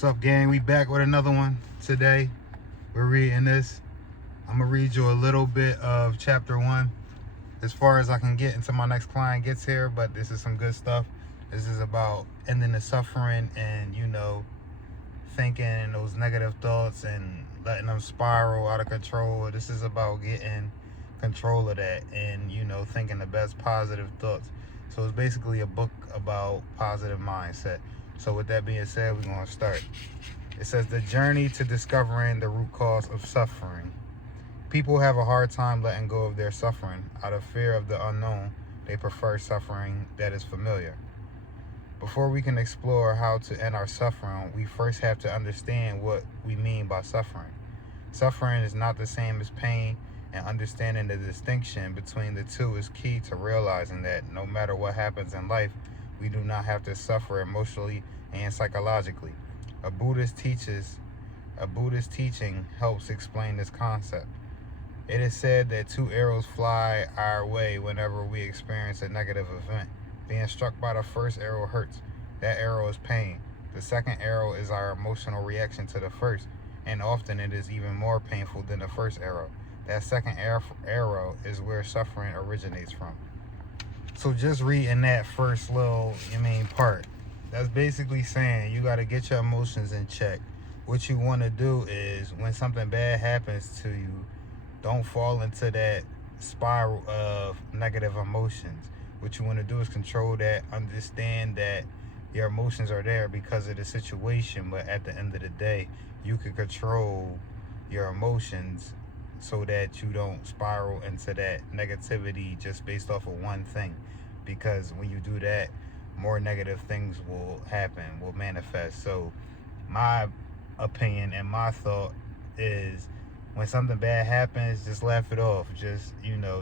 What's up, gang? We back with another one today. We're reading this. I'm gonna read you a little bit of chapter 1 as far as I can get until my next client gets here, but this is some good stuff. This is about ending the suffering and, thinking those negative thoughts and letting them spiral out of control. This is about getting control of that and, thinking the best positive thoughts. So it's basically a book about positive mindset. So with that being said, we're going to start. It says, the journey to discovering the root cause of suffering. People have a hard time letting go of their suffering. Out of fear of the unknown, they prefer suffering that is familiar. Before we can explore how to end our suffering, we first have to understand what we mean by suffering. Suffering is not the same as pain, and understanding the distinction between the two is key to realizing that no matter what happens in life, we do not have to suffer emotionally and psychologically. A Buddhist teaching helps explain this concept. It is said that 2 arrows fly our way whenever we experience a negative event. Being struck by the first arrow hurts. That arrow is pain. The second arrow is our emotional reaction to the first, and often it is even more painful than the first arrow. That second arrow is where suffering originates from. So just reading that first little, part, that's basically saying you got to get your emotions in check. What you want to do is when something bad happens to you, don't fall into that spiral of negative emotions. What you want to do is control that, understand that your emotions are there because of the situation, but at the end of the day, you can control your emotions so that you don't spiral into that negativity just based off of one thing. Because when you do that, more negative things will happen, will manifest. So my opinion and my thought is when something bad happens, just laugh it off. Just,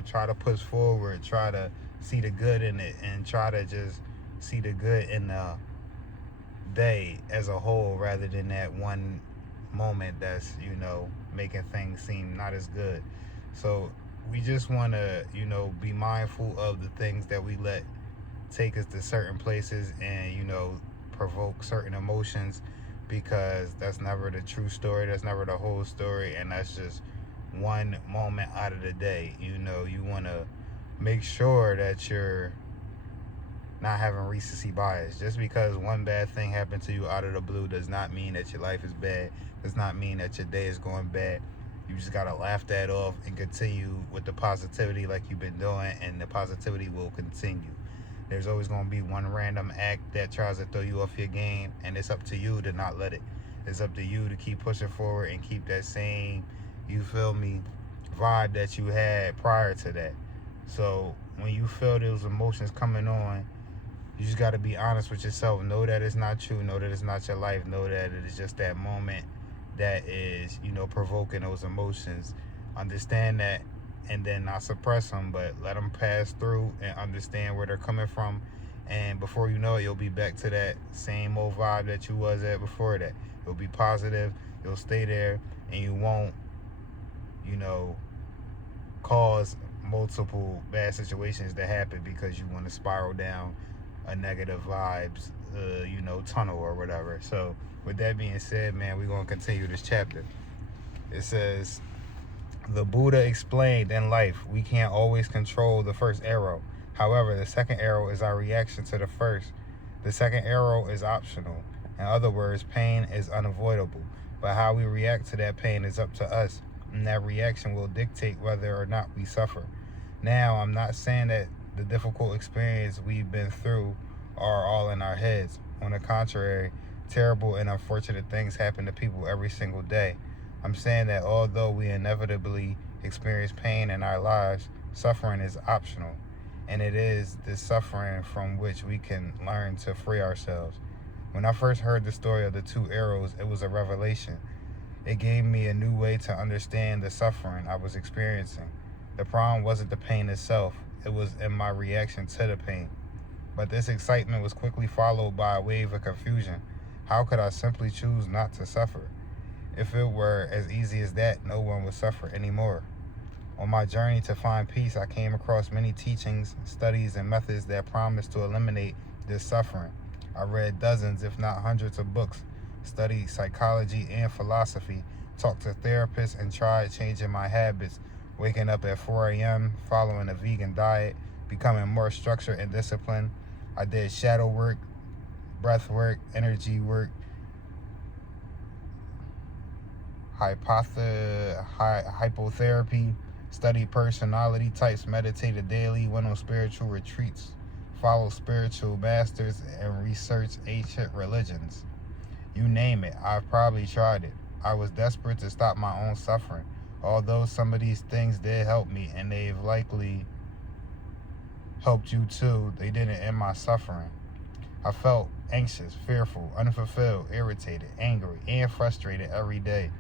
try to push forward, try to see the good in it, and try to just see the good in the day as a whole rather than that one moment that's, making things seem not as good. So we just want to, be mindful of the things that we let take us to certain places and, provoke certain emotions, because that's never the true story. That's never the whole story. And that's just one moment out of the day. You want to make sure that you're not having recency bias. Just because one bad thing happened to you out of the blue does not mean that your life is bad. Does not mean that your day is going bad. You just got to laugh that off and continue with the positivity like you've been doing, and the positivity will continue. There's always going to be one random act that tries to throw you off your game, and it's up to you to not let it. It's up to you to keep pushing forward and keep that same, vibe that you had prior to that. So when you feel those emotions coming on, you just got to be honest with yourself. Know that it's not you. Know that it's not your life. Know that it is just that moment that is, provoking those emotions. Understand that, and then not suppress them, but let them pass through and understand where they're coming from. And before you know it, you'll be back to that same old vibe that you was at before that. You'll be positive. You'll stay there, and you won't, cause multiple bad situations to happen because you want to spiral down a negative vibes, tunnel or whatever. So with that being said, man, we're going to continue this chapter. It says, the Buddha explained, in life, we can't always control the first arrow. However, the second arrow is our reaction to the first. The second arrow is optional. In other words, pain is unavoidable, but how we react to that pain is up to us, and that reaction will dictate whether or not we suffer. Now, I'm not saying that the difficult experience we've been through are all in our heads. On the contrary, terrible and unfortunate things happen to people every single day. I'm saying that although we inevitably experience pain in our lives, suffering is optional, and it is this suffering from which we can learn to free ourselves. When I first heard the story of the 2 arrows, it was a revelation. It gave me a new way to understand the suffering I was experiencing. The problem wasn't the pain itself. It was in my reaction to the pain. But this excitement was quickly followed by a wave of confusion. How could I simply choose not to suffer? If it were as easy as that, no one would suffer anymore. On my journey to find peace, I came across many teachings, studies, and methods that promised to eliminate this suffering. I read dozens, if not hundreds, of books studied psychology and philosophy, talked to therapists, and tried changing my habits, waking up at 4 a.m., following a vegan diet, becoming more structured and disciplined. I did shadow work, breath work, energy work, hypotherapy, studied personality types, meditated daily, went on spiritual retreats, followed spiritual masters, and researched ancient religions. You name it, I've probably tried it. I was desperate to stop my own suffering. Although some of these things did help me, and they've likely helped you too, they didn't end my suffering. I felt anxious, fearful, unfulfilled, irritated, angry, and frustrated every day.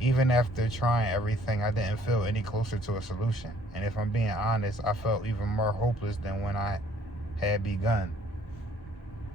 Even after trying everything, I didn't feel any closer to a solution. And if I'm being honest, I felt even more hopeless than when I had begun.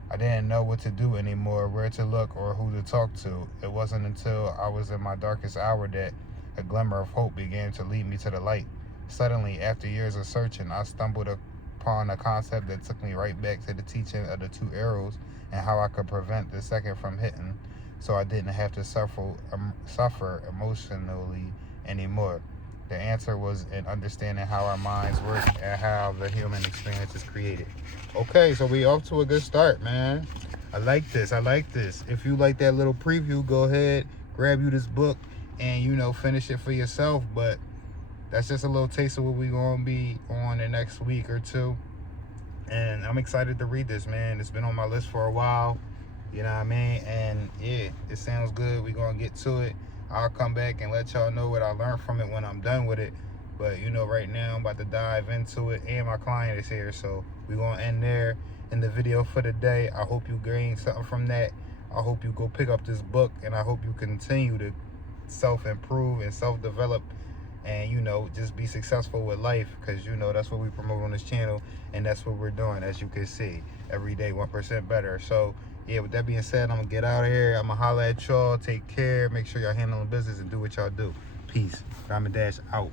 I didn't know what to do anymore, where to look, or who to talk to. It wasn't until I was in my darkest hour that a glimmer of hope began to lead me to the light. Suddenly, after years of searching, I stumbled upon a concept that took me right back to the teaching of the 2 arrows and how I could prevent the second from hitting, so I didn't have to suffer emotionally anymore. The answer was in understanding how our minds work and how the human experience is created. Okay, so we off to a good start, man. I like this. If you like that little preview, go ahead, grab you this book, and finish it for yourself. But that's just a little taste of what we're gonna be on the next week or two. And I'm excited to read this, man. It's been on my list for a while. You know what I mean? And yeah, it sounds good. We're gonna get to it. I'll come back and let y'all know what I learned from it when I'm done with it. But right now I'm about to dive into it, and my client is here, so we're gonna end there in the video for the day. I hope you gain something from that. I hope you go pick up this book, and I hope you continue to self-improve and self-develop, and just be successful with life, because that's what we promote on this channel, and that's what we're doing, as you can see, every day 1% better. So yeah, with that being said, I'm gonna get out of here. I'm gonna holla at y'all. Take care. Make sure y'all handling business and do what y'all do. Peace. Diamond Dash out.